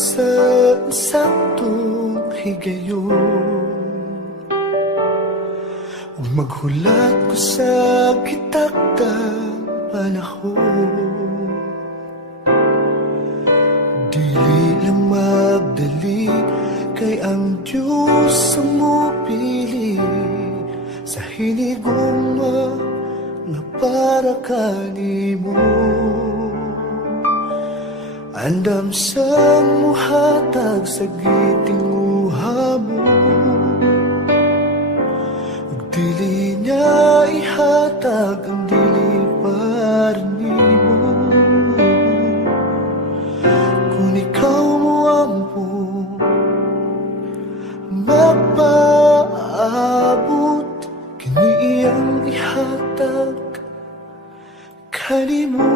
sa saktong higayon. Ug maghulat ko sa kitakdang panahon. Dili lang magdali, kay ang Diyos ang mupili sa hinigugma nga para kanimo. Andam sa muhatag sa gitinguha mo, ug dili niya ihatag ang dili para nimo. Kung ikaw mo ampo mapaabot, kini iyang ihatag kanimo.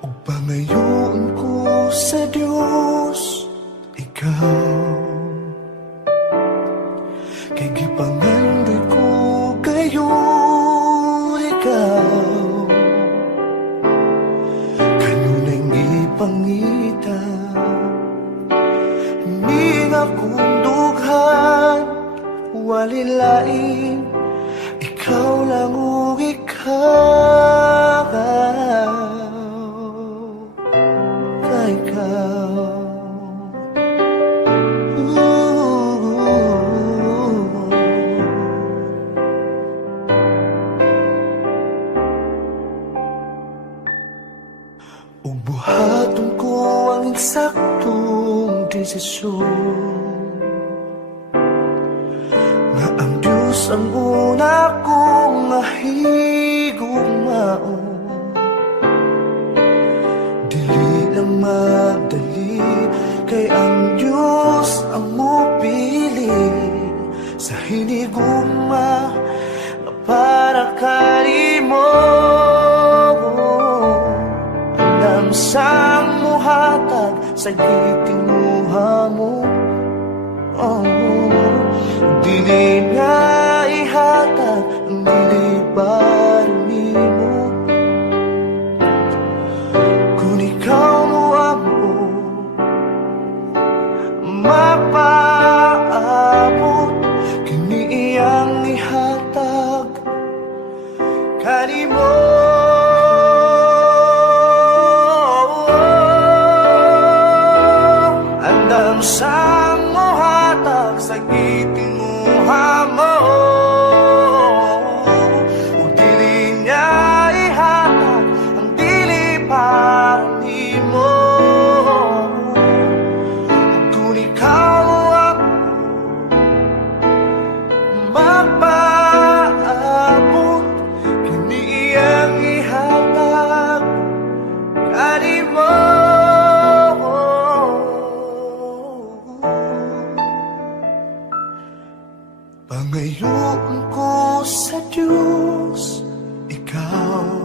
Ug pangayoon ko sa Dios ikaw, kay gipangandoy ko kayo ikaw. Kanunay gipangita ni nga kung dughan, walilain ikaw lang o ikaw, kay ikaw. Ug buhaton ko ang insaktong desisyon, nga ang Diyos ang una kong mahigugmaon. Dili lang magdali, kay ang Diyos ang mupili sa hinigugma nga para kanimo. Andam sang muhatag sa gitinguha mo, dili nga ihatag ang dili para nimo. Kung ikaw mo ampo mapaabot, kini iyang ihatag kanimo. Andam sang mohatag sa gitinguha mo, ug dili niya ihatag ang dili para nimo. Kung ikaw ang mapaabot, kini iyang ihatag kanimo. Pangayoon ko sa Diyos ikaw,